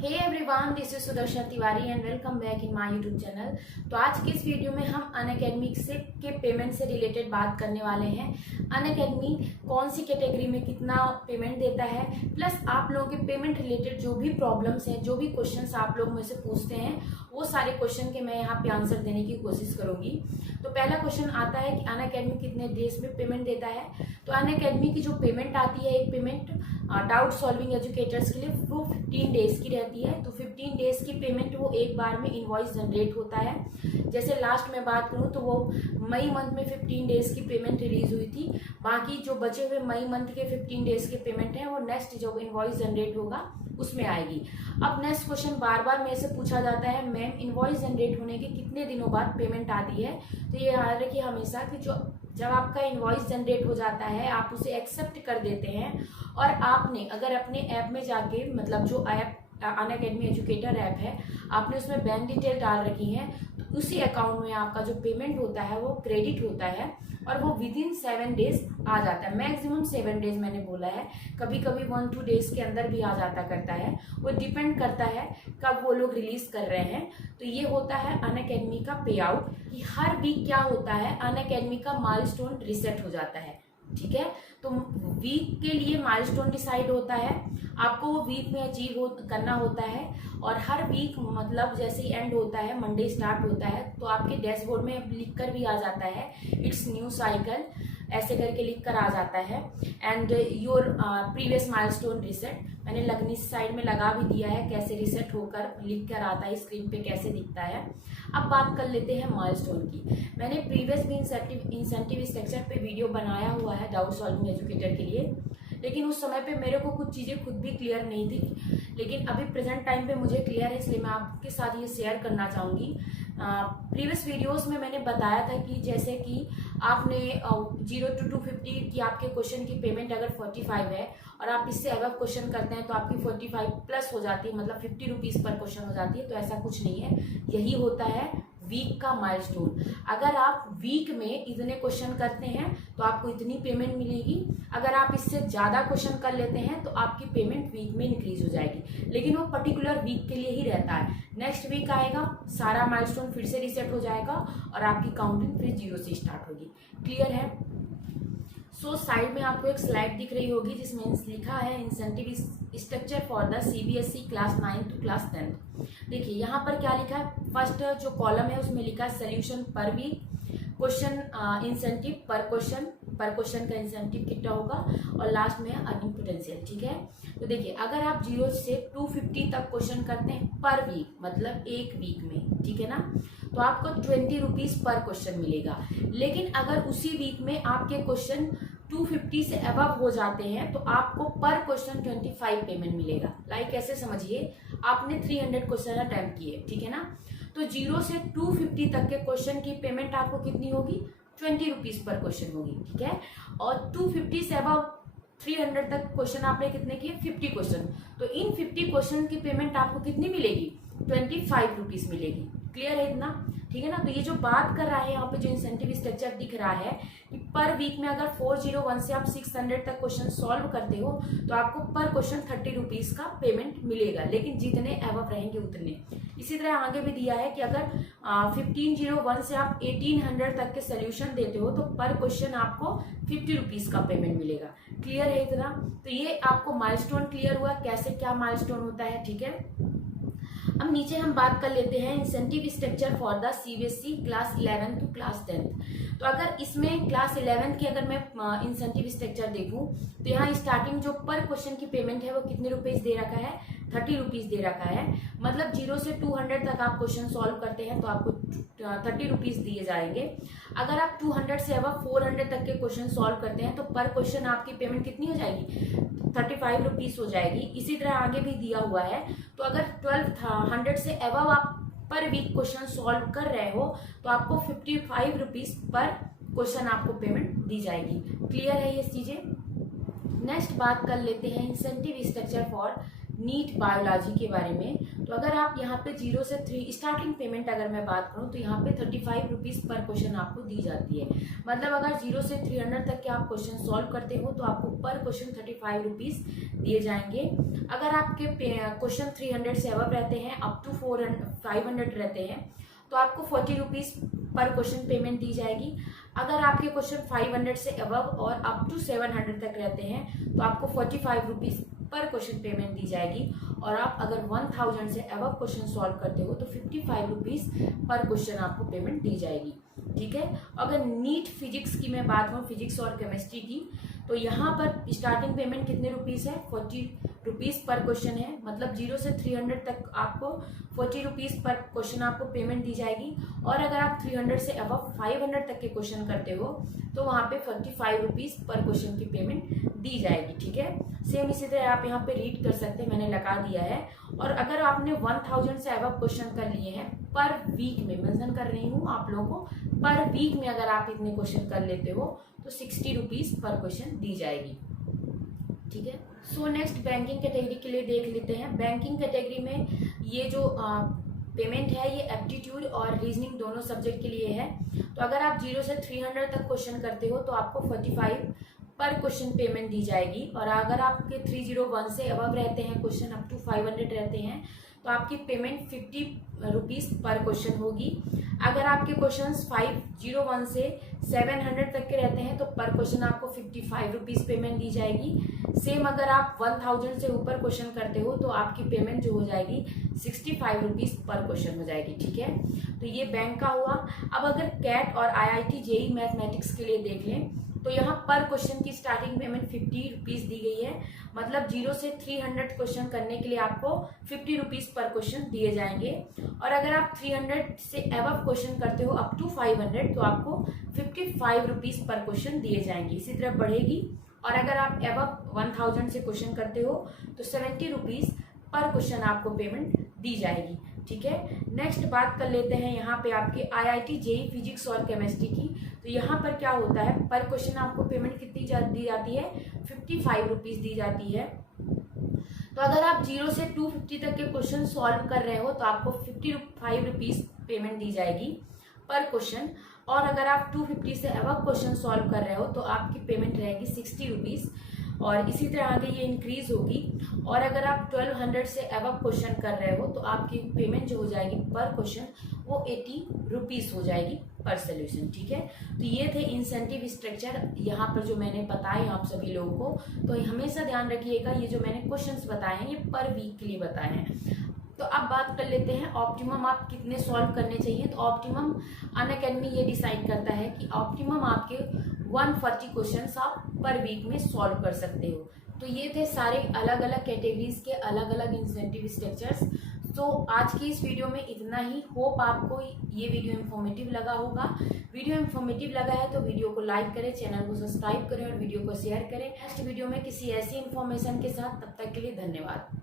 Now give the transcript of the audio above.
Hey everyone, this is Sudarshan Tiwari and welcome back in my YouTube channel. तो आज की इस वीडियो में हम अनअकैडमी से के पेमेंट से रिलेटेड बात करने वाले हैं। अनअकैडमी कौन सी कैटेगरी में कितना पेमेंट देता है, प्लस आप लोगों के पेमेंट रिलेटेड जो भी प्रॉब्लम्स हैं, जो भी क्वेश्चंस आप लोग मुझसे पूछते हैं, वो सारे क्वेश्चन के मैं यहाँ पे आंसर देने की कोशिश करूंगी। तो पहला क्वेश्चन आता है कि अनअकैडमी कितने डेज में पेमेंट देता है। तो अनअकैडमी की जो पेमेंट आती है, एक पेमेंट डाउट सॉल्विंग एजुकेटर्स के लिए वो 15 डेज की रहती है। तो 15 डेज की पेमेंट वो एक बार में इनवॉइस जनरेट होता है। जैसे लास्ट में बात करूं तो वो मई मंथ में 15 डेज की पेमेंट रिलीज हुई थी। बाकी जो बचे हुए मई मंथ के 15 डेज के पेमेंट है वो नेक्स्ट जो इनवॉइस जनरेट होगा उसमें आएगी। अब नेक्स्ट क्वेश्चन बार बार मेरे से पूछा जाता है, मैम इनवॉइस जनरेट होने के कितने दिनों बाद पेमेंट आती है। तो ये याद रखिए हमेशा कि जब आपका इनवॉइस जनरेट हो जाता है, आप उसे एक्सेप्ट कर देते हैं और आपने अगर अपने ऐप में जाके, मतलब जो ऐप अनअकैडमी एजुकेटर ऐप है, आपने उसमें बैंक डिटेल डाल रखी है, तो उसी अकाउंट में आपका जो पेमेंट होता है वो क्रेडिट होता है और वो विदिन 7 डेज आ जाता है। मैक्सिमम 7 डेज मैंने बोला है, कभी कभी 1-2 डेज के अंदर भी आ जाता करता है। वो डिपेंड करता है कब वो लोग रिलीज कर रहे हैं। तो ये होता है अनअकैडमी का पे आउट कि हर वीक क्या होता है, अनअकैडमी का माइलस्टोन रिसेट हो जाता है। ठीक है, तो वीक के लिए माइलस्टोन डिसाइड होता है, आपको वो वीक में अचीव करना होता है। और हर वीक मतलब जैसे ही एंड होता है, मंडे स्टार्ट होता है, तो आपके डैशबोर्ड में लिख कर भी आ जाता है इट्स न्यू साइकिल, ऐसे करके लिख कर आ जाता है। And your previous milestone reset मैंने लगनी साइड में लगा भी दिया है, कैसे रिसेट होकर लिख कर आता है, स्क्रीन पे कैसे दिखता है। अब बात कर लेते हैं माइलस्टोन की। मैंने प्रीवियस भी इंसेंटिव स्ट्रक्चर पे वीडियो बनाया हुआ है डाउट सॉल्विंग एजुकेटर के लिए, लेकिन उस समय पे मेरे को कुछ चीज़ें खुद भी क्लियर नहीं थी, लेकिन अभी प्रेजेंट टाइम पे मुझे क्लियर है, इसलिए मैं आपके साथ ये शेयर करना चाहूँगी। प्रीवियस वीडियोस में मैंने बताया था कि जैसे कि आपने 0 to 250 की आपके क्वेश्चन की पेमेंट अगर 45 है और आप इससे अबव क्वेश्चन करते हैं तो आपकी 45 प्लस हो जाती है, मतलब 50 रुपीज़ पर क्वेश्चन हो जाती है। तो ऐसा कुछ नहीं है, यही होता है वीक का माइलस्टोन। अगर आप वीक में इतने क्वेश्चन करते हैं तो आपको इतनी पेमेंट मिलेगी। अगर आप इससे ज़्यादा क्वेश्चन कर लेते हैं तो आपकी पेमेंट वीक में इंक्रीज हो जाएगी, लेकिन वो पर्टिकुलर वीक के लिए ही रहता है। नेक्स्ट वीक आएगा, सारा माइलस्टोन फिर से रिसेट हो जाएगा और आपकी काउंटिंग फिर 0 से स्टार्ट होगी। क्लियर है? सो साइड में आपको एक स्लाइड दिख रही होगी जिसमें लिखा है incentive structure for the CBSE class 9 to class 10। देखिए यहाँ पर क्या लिखा है, फर्स्ट जो कॉलम है उसमें लिखा है solution per week, question incentive per question का इंसेंटिव कितना होगा, और लास्ट में अर्निंग पोटेंशियल। ठीक है, तो देखिए अगर आप 0 से 250 तक क्वेश्चन करते हैं पर वीक, मतलब एक वीक में, ठीक है ना, तो आपको 20 रुपीज पर क्वेश्चन मिलेगा। लेकिन अगर उसी वीक में आपके क्वेश्चन 250 से अबव हो जाते हैं तो आपको पर क्वेश्चन 25 पेमेंट मिलेगा। लाइक ऐसे समझिए, आपने 300 क्वेश्चन अटेम्प्ट किए, ठीक है ना, तो 0 से 250 तक के क्वेश्चन की पेमेंट आपको कितनी होगी, 20 रुपीज पर क्वेश्चन होगी। ठीक है, और 250 से अबव 300 तक क्वेश्चन आपने कितने किए, 50 क्वेश्चन, तो इन 50 क्वेश्चन की पेमेंट आपको कितनी मिलेगी, 25 रुपीज मिलेगी। क्लियर है इतना? ठीक है ना। तो ये जो बात कर रहा है यहाँ पे, जो इंसेंटिव स्ट्रक्चर दिख रहा है कि पर वीक में अगर 401 से आप 600 तक क्वेश्चन सॉल्व करते हो तो आपको पर क्वेश्चन 30 रुपीज का पेमेंट मिलेगा, लेकिन जितने अबव रहेंगे उतने। इसी तरह आगे भी दिया है कि अगर 1501 से आप 1800 तक के सोल्यूशन देते हो तो पर क्वेश्चन आपको 50 रुपीज का पेमेंट मिलेगा। क्लियर है इतना? तो ये आपको माइलस्टोन क्लियर हुआ, कैसे क्या माइलस्टोन होता है। ठीक है, अब नीचे हम बात कर लेते हैं incentive structure for the CBSE class 11 to class 10। तो अगर इसमें क्लास 11 की अगर मैं इंसेंटिव स्ट्रक्चर देखूं तो यहाँ स्टार्टिंग जो पर क्वेश्चन की पेमेंट है वो कितने रुपीज दे रखा है, 30 रुपीज दे रखा है। मतलब 0 से 200 तक आप क्वेश्चन सॉल्व करते हैं तो आपको 30 रुपीज दिए जाएंगे। अगर आप 200 से अब 400 तक के क्वेश्चन सॉल्व करते हैं तो पर क्वेश्चन आपकी पेमेंट कितनी हो जाएगी, 35 रुपीज हो जाएगी। इसी तरह आगे भी दिया हुआ है, तो अगर 1200 से अबव आप पर वीक क्वेश्चन सॉल्व कर रहे हो तो आपको 55 रुपीज पर क्वेश्चन आपको पेमेंट दी जाएगी। क्लियर है ये चीजें? नेक्स्ट बात कर लेते हैं incentive structure for NEET biology के बारे में। तो अगर आप यहाँ पे 0 से 3 स्टार्टिंग पेमेंट अगर मैं बात करूँ तो यहाँ पे 35 रुपीज़ पर क्वेश्चन आपको दी जाती है। मतलब अगर 0 से 300 तक के आप क्वेश्चन सॉल्व करते हो तो आपको पर क्वेश्चन 35 रुपीज़ दिए जाएंगे। अगर आपके क्वेश्चन 300 से अबव रहते हैं, अप टू 500 रहते हैं, तो आपको 40 रुपीज़ पर क्वेश्चन पेमेंट दी जाएगी। अगर आपके क्वेश्चन 500 से अबव और अप टू 700 तक रहते हैं तो आपको 45 रुपीज़ पर क्वेश्चन पेमेंट दी जाएगी। और आप अगर 1000 से अबव क्वेश्चन सॉल्व करते हो तो 55 रुपीज़ पर क्वेश्चन आपको पेमेंट दी जाएगी। ठीक है। अगर नीट फिजिक्स की मैं बात करूँ, फिजिक्स और केमिस्ट्री की, तो यहाँ पर स्टार्टिंग पेमेंट कितने रुपीज़ है? 40 रुपीज़ पर क्वेश्चन है। मतलब 0 से 300 तक आपको 40 रुपीज़ पर क्वेश्चन आपको पेमेंट दी जाएगी। और अगर आप 300 से अबव 500 तक के क्वेश्चन करते हो तो वहाँ पे 45 रुपीज़ पर क्वेश्चन की पेमेंट दी जाएगी। ठीक है। सेम इसी तरह आप यहाँ पे रीड कर सकते हैं, मैंने लगा दिया है। और अगर आपने 1000 से अबव क्वेश्चन कर लिए हैं पर वीक में, मेंशन कर रही हूँ आप लोगों को, पर वीक में अगर आप इतने क्वेश्चन कर लेते हो तो 60 रुपीज़ पर क्वेश्चन दी जाएगी। ठीक है। सो नेक्स्ट बैंकिंग कैटेगरी के लिए देख लेते हैं। बैंकिंग कैटेगरी में ये जो पेमेंट है ये एप्टीट्यूड और रीजनिंग दोनों सब्जेक्ट के लिए है। तो अगर आप 0 से 300 तक क्वेश्चन करते हो तो आपको 45 पर क्वेश्चन पेमेंट दी जाएगी। और अगर आपके 301 से अबव रहते हैं क्वेश्चन, अप टू 500 रहते हैं, तो आपकी पेमेंट 50 रुपीज़ पर क्वेश्चन होगी। अगर आपके क्वेश्चंस 501 से 700 तक के रहते हैं तो पर क्वेश्चन आपको 55 रुपीज़ पेमेंट दी जाएगी। सेम अगर आप 1000 से ऊपर क्वेश्चन करते हो तो आपकी पेमेंट जो हो जाएगी 65 रुपीज़ पर क्वेश्चन हो जाएगी। ठीक है। तो ये बैंक का हुआ। अब अगर कैट और IIT JEE मैथमेटिक्स के लिए देख लें तो यहाँ पर क्वेश्चन की स्टार्टिंग पेमेंट 50 रुपीज़ दी गई है। मतलब 0 से 300 क्वेश्चन करने के लिए आपको 50 रुपीज़ पर क्वेश्चन दिए जाएंगे। और अगर आप 300 से अबव क्वेश्चन करते हो अप टू 500 तो आपको 55 रुपीज़ पर क्वेश्चन दिए जाएंगे। इसी तरह बढ़ेगी। और अगर आप अबव 1000 से क्वेश्चन करते हो तो 70 रुपीज़ पर क्वेश्चन आपको पेमेंट दी जाएगी। ठीक है। नेक्स्ट बात कर लेते हैं यहाँ पे आपके IIT JEE फिजिक्स और केमिस्ट्री की। तो यहाँ पर क्या होता है, पर क्वेश्चन आपको पेमेंट कितनी दी जाती है? 55 रुपीज़ दी जाती है। तो अगर आप 0 से 250 तक के क्वेश्चन सॉल्व कर रहे हो तो आपको 55 रुपीज़ पेमेंट दी जाएगी पर क्वेश्चन। और अगर आप 250 से अबव क्वेश्चन सॉल्व कर रहे हो तो आपकी पेमेंट रहेगी 60 रुपीज़। और इसी तरह आगे ये इंक्रीज होगी। और अगर आप 1200 से अबव क्वेश्चन कर रहे हो तो आपकी पेमेंट जो हो जाएगी पर क्वेश्चन वो 80 रुपीज़ हो जाएगी पर सोल्यूशन। ठीक है। तो ये थे इंसेंटिव स्ट्रक्चर यहाँ पर जो मैंने बताए आप सभी लोगों को। तो हमेशा ध्यान रखिएगा ये जो मैंने क्वेश्चंस बताए हैं ये पर वीक के लिए बताए हैं। तो अब बात कर लेते हैं ऑप्टिमम आप कितने सॉल्व करने चाहिए। तो ऑप्टिमम अनअकैडमी ये डिसाइड करता है कि ऑप्टिमम आपके 140 क्वेश्चंस आप पर वीक में सॉल्व कर सकते हो। तो ये थे सारे अलग अलग कैटेगरीज के अलग अलग इंसेंटिव स्ट्रक्चर्स। तो आज की इस वीडियो में इतना ही। होप आपको ये वीडियो इन्फॉर्मेटिव लगा होगा। वीडियो इन्फॉर्मेटिव लगा है तो वीडियो को लाइक करें, चैनल को सब्सक्राइब करें और वीडियो को शेयर करें। नेक्स्ट वीडियो में किसी ऐसी इन्फॉर्मेशन के साथ, तब तक के लिए धन्यवाद।